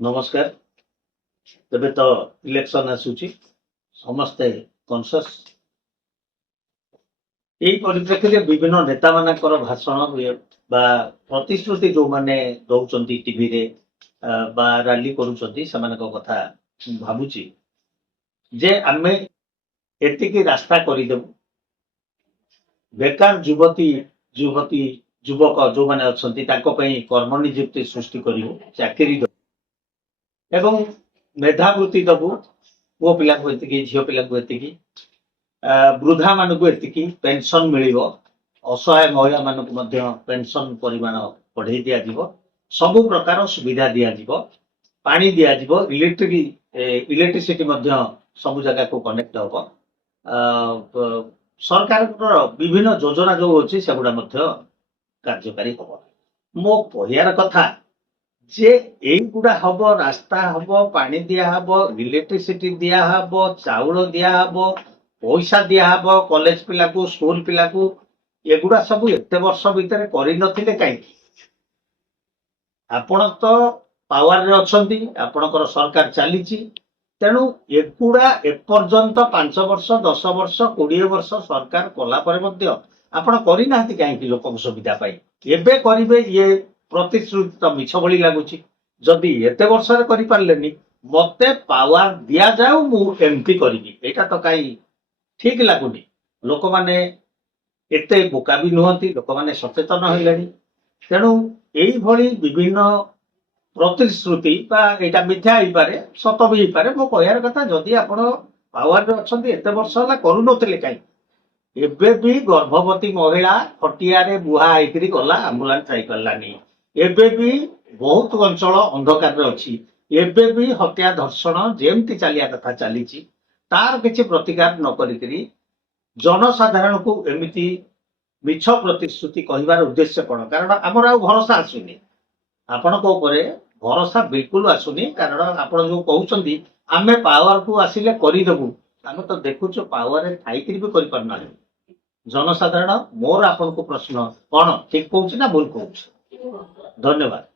नमस्कार। तेबे तो इलेक्शन आसूची समस्ते कॉन्शियस यही परिप्रेक्षी विभिन्न नेता मानकर भाषण हुए बा प्रतिश्रुति जो माने दौरान टीवी रे बा रैली करूँ कथा भावुची जे आमे एतिकी रास्ता करदेबू बेकार युवती युवती युवक जो माने अच्छी कर्म निजुक्ति सृष्टि करू चाकरी एवं मेधावृत्ति दबू पुओ पिला झील पिला वृद्धा मानक पेंशन मिल असहाय महिला मानक पेंशन परिमाण बढ़े दिज्व सबु प्रकार सुविधा दिज्व पानी दिज्व इलेक्ट्रिसिटी सब जगह को कनेक्ट हम सरकार विभिन्न योजना जो अच्छी से गुड़ा कार्यकारी हम मो कहर कथा जे एगुड़ा हम रास्ता हम पानी दिहब इलेक्ट्रिसिटी दिहब चाउल दिहब पैसा दिहब कॉलेज पिला को स्कूल पिला को एगुड़ा सब एत वर्ष भितर कर कहीं आपण तो पावर रे अच्छी आपणकर सरकार चली तेणु एगुड़ा एपर्यंत 5 वर्ष 10 वर्ष 20 वर्ष सरकार कलापर आपण करना कहीं लोक सुविधा पाई एबे करेंगे ये प्रतिश्रुति तो मिछ भली लगुच जदि एत वर्ष करें मत पावर दि जाऊ मु एमपी करी यहाँ तो कहीं ठीक लगुनि लोक मैंने एत बोका भी नुहति लोक मैंने सचेतन है तेणु यही विभिन्न प्रतिश्रुति यहाँ मिथ्या हो पारे सत भी हो पारे मो कहर कथा जदि आप पावर अच्छा एत वर्ष है करून कहीं एबे भी गर्भवती महिला खटिया बुहा होकर गला आंबुलांस जापारानी एबे भी बहुत अंचल अंधकार अच्छी एबे भी हत्या धर्षण जेमती चलिया कथा चली तार किसी प्रतिकार न करी जनसाधारण को एमती मिछ प्रतिश्रुति कहबार उद्देश्य कौन कारण आमर आ भरोसा आसुनी आपण भरोसा बिल्कुल आसुनी कारण आपण जो कहते आम पावर को आसिले करदेबू आम तो देखुच पावर थी भी करना जनसाधारण मोर आपन को प्रश्न कौन ठीक कहूँ ना भूल कहूँ धन्यवाद।